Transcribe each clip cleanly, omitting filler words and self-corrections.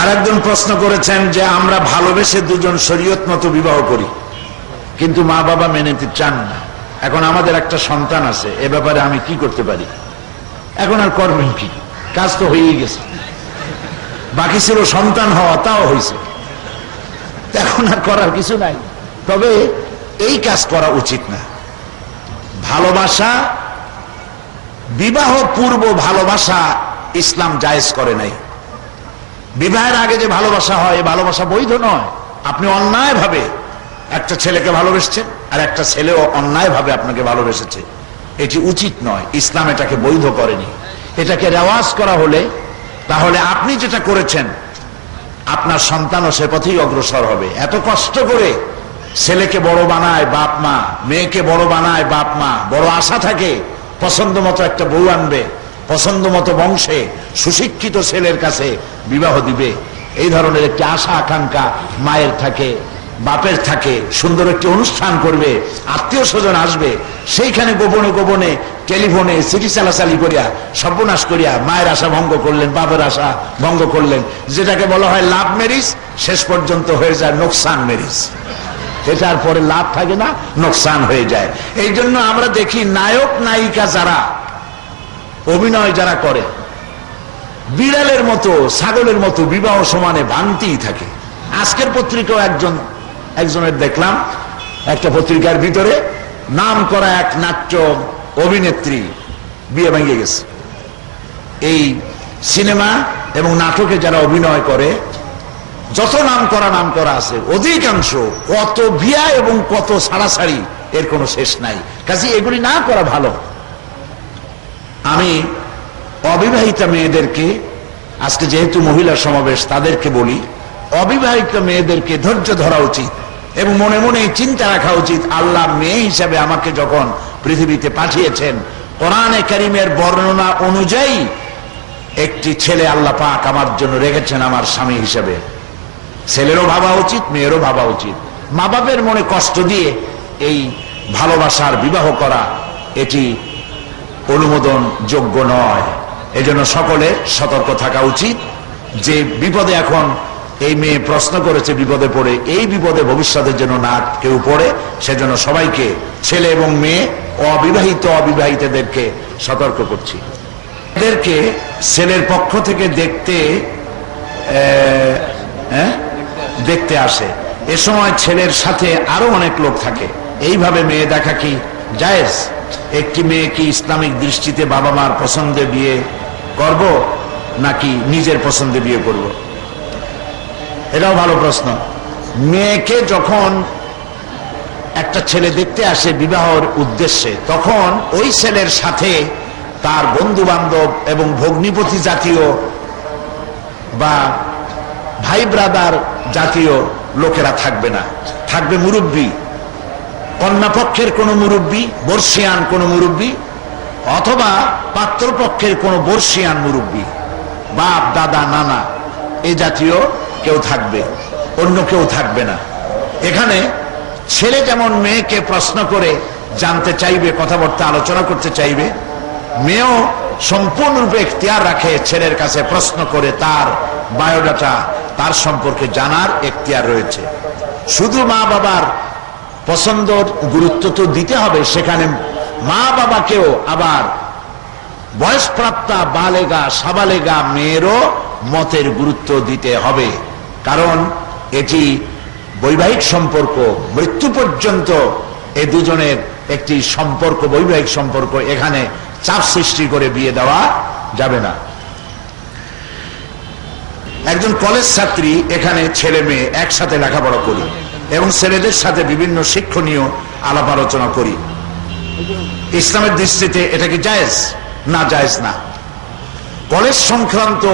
আরেকজন প্রশ্ন করেছেন যে আমরা ভালোবেসে দুজন শরীয়ত মতো বিবাহ করি, কিন্তু মা বাবা মেনে নিতে চান না। এখন আমাদের একটা সন্তান আছে, এ ব্যাপারে আমি কি করতে পারি? এখন আর করবেন কি? কাজ তো হয়েই গেছে, বাকি ছিল সন্তান হওয়া, তাও হয়েছে, এখন আর করার কিছু নাই। তবে এই কাজ করা উচিত না। ভালোবাসা, বিবাহ পূর্ব ভালোবাসা ইসলাম জায়েজ করে নাই। বিবাহের আগে যে ভালোবাসা হয়, ভালোবাসা বৈধ নয়। আপনি অন্যায় ভাবে একটা ছেলেকে ভালোবেসেছেন, আর একটা ছেলেও অন্যায় ভাবে আপনাকে ভালোবেসেছে, এটি উচিত নয়। ইসলাম এটাকে বৈধ করেনি। এটাকে রেওয়াজ করা হলে তাহলে আপনি যেটা করেছেন আপনার সন্তানও সে পথেই অগ্রসর হবে। এত কষ্ট করে ছেলেকে বড় বানায় বাপ মা, মেয়েকে বড় বানায় বাপ মা, বড় আশা থাকে পছন্দ মতো একটা বউ আনবে, পছন্দ মতো বংশে সুশিক্ষিত ছেলের কাছে বিবাহ দিবে, এই ধরনের একটি আশা আকাঙ্ক্ষা মায়ের থাকে, বাপের থাকে। সুন্দর একটি অনুষ্ঠান করবে, আত্মীয় স্বজন আসবে, সেইখানে গোপনে গোপনে টেলিফোনে চিঠি চালাচালি করিয়া সর্বনাশ করিয়া মায়ের আশা ভঙ্গ করলেন, বাপের আশা ভঙ্গ করলেন। যেটাকে বলা হয় লাভ ম্যারেজ, শেষ পর্যন্ত হয়ে যায় নোকসান ম্যারেজ। এটার পরে লাভ থাকে না, নোকসান হয়ে যায়। এই জন্য আমরা দেখি নায়ক নায়িকা যারা অভিনয় যারা করে, বিড়ালের মতো ছাগলের মতো বিবাহ সমানে ভাঙতেই থাকে। আজকের পত্রিকাও একজনের দেখলাম, একটা পত্রিকার ভিতরে নাম করা এক নাট্য অভিনেত্রী বিয়ে ভেঙে গেছে। এই সিনেমা এবং নাটকে যারা অভিনয় করে, যত নাম করা আছে, অধিকাংশ কত বিয়া এবং কত ছাড়াছাড়ি, এর কোনো শেষ নাই। কাজে এগুলি না করা ভালো। আমি অবিবাহিতা মেয়েদেরকে, আজকে যেহেতু মহিলা সমাবেশ, তাদেরকে বলি, অবিবাহিত মেয়েদেরকে ধৈর্য ধরা উচিত এবং মনে মনে চিন্তা রাখা উচিত, আল্লাহ মেয়ে হিসাবে আমাকে যখন পৃথিবীতে পাঠিয়েছেন, কোরআনে কারীমের বর্ণনা অনুযায়ী একটি ছেলে আল্লাহ পাক আমার জন্য রেখেছেন আমার স্বামী হিসাবে। ছেলেরও ভাবা উচিত, মেয়েরও ভাবা উচিত। মা বাপের মনে কষ্ট দিয়ে এই ভালোবাসার বিবাহ করা এটি অনুমোদন যোগ্য নয়। এজন্য সকলের সতর্ক থাকা উচিত যে বিপদে এখন এই মেয়ে প্রশ্ন করেছে, বিপদে পড়ে, এই বিপদে ভবিষ্যতের জন্য না কেউ পড়ে, সেজন্য সবাইকে, ছেলে এবং মেয়ে, অবিবাহিত অবিবাহিতদেরকে সতর্ক করছি। এদেরকে ছেলের পক্ষ থেকে দেখতে আসে। এ সময় ছেলের সাথে আরো অনেক লোক থাকে। এইভাবে মেয়ে দেখা কি জায়েজ? একটি মেয়ে কি ইসলামিক দৃষ্টিতে বাবা মার পছন্দে বিয়ে করব নাকি নিজের পছন্দে বিয়ে করব? এটাও ভালো প্রশ্ন। মেয়েকে যখন একটা ছেলে দেখতে আসে বিবাহের উদ্দেশ্যে, তখন ওই ছেলের সাথে তার বন্ধু বান্ধব এবং ভগ্নিপতি জাতীয় বা ভাই ব্রাদার জাতীয় লোকেরা থাকবে না, থাকবে মুরব্বী, কন্যাপক্ষের কোন মুরব্বী, বর্ষিয়ান কোন মুরব্বী, অথবা পাত্রপক্ষের কোন বর্ষিয়ান মুরব্বী, বাপ দাদা নানা এ জাতীয় কেউ থাকবে, অন্য কেউ থাকবে না। এখানে ছেলে যেমন মেয়েকে প্রশ্ন করে জানতে চাইবে, কথাবার্তা আলোচনা করতে চাইবে, মেয়েও সম্পূর্ণরূপে এখতিয়ার রাখে ছেলের কাছে প্রশ্ন করে তার বায়োডাটা, তার সম্পর্কে জানার এখতিয়ার রয়েছে। শুধু মা বাবার পছন্দর গুরুত্ব তো দিতে হবে, সেখানে মা বাবাকেও আবার বয়সপ্রাপ্তা বালেগা সাবালেগা মেয়েরও মতের গুরুত্ব দিতে হবে। কারণ এটি বৈবাহিক সম্পর্ক, মৃত্যু পর্যন্ত এ দুজনের একটি সম্পর্ক, বৈবাহিক সম্পর্ক। এখানে চাপ সৃষ্টি করে বিয়ে দেওয়া যাবে না। একজন কলেজ ছাত্রী, এখানে ছেলে মেয়ে একসাথে লেখাপড়া করি এবং ছেলেদের সাথে বিভিন্ন শিক্ষণীয় আলাপ আলোচনা করি। ইসলামের দৃষ্টিতে এটা কি জায়েজ? না, জায়েজ না। কলেজ সংক্রান্ত,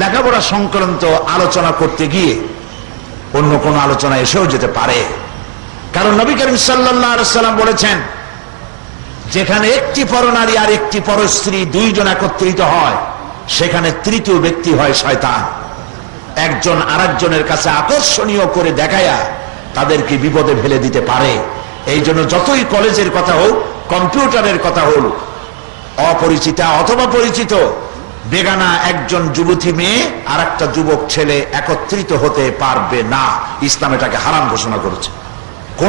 লেখাপড়া সংক্রান্ত আলোচনা করতে গিয়ে অন্য কোন আলোচনা এসেও যেতে পারে। কারণ নবী করিম সাল্লাল্লাহু আলাইহি ওয়াসাল্লাম বলেছেন, যেখানে একটি পরনারী আর একটি পরস্ত্রী দুইজন একত্রিত হয়, সেখানে তৃতীয় ব্যক্তি হয় শয়তান। একজন আরেকজনের কাছে আকর্ষণীয় করে দেখায়া তাদেরকে বিপদে ফেলে দিতে পারে। এই জন্য যতই কলেজের কথা হোক, কম্পিউটারের কথা হোক, অপরিচিতা অথবা পরিচিত বেগানা একজন যুবতী মেয়ে আর একটা যুবক ছেলে একত্রিত হতে পারবে না। ইসলাম এটাকে হারাম ঘোষণা করেছে।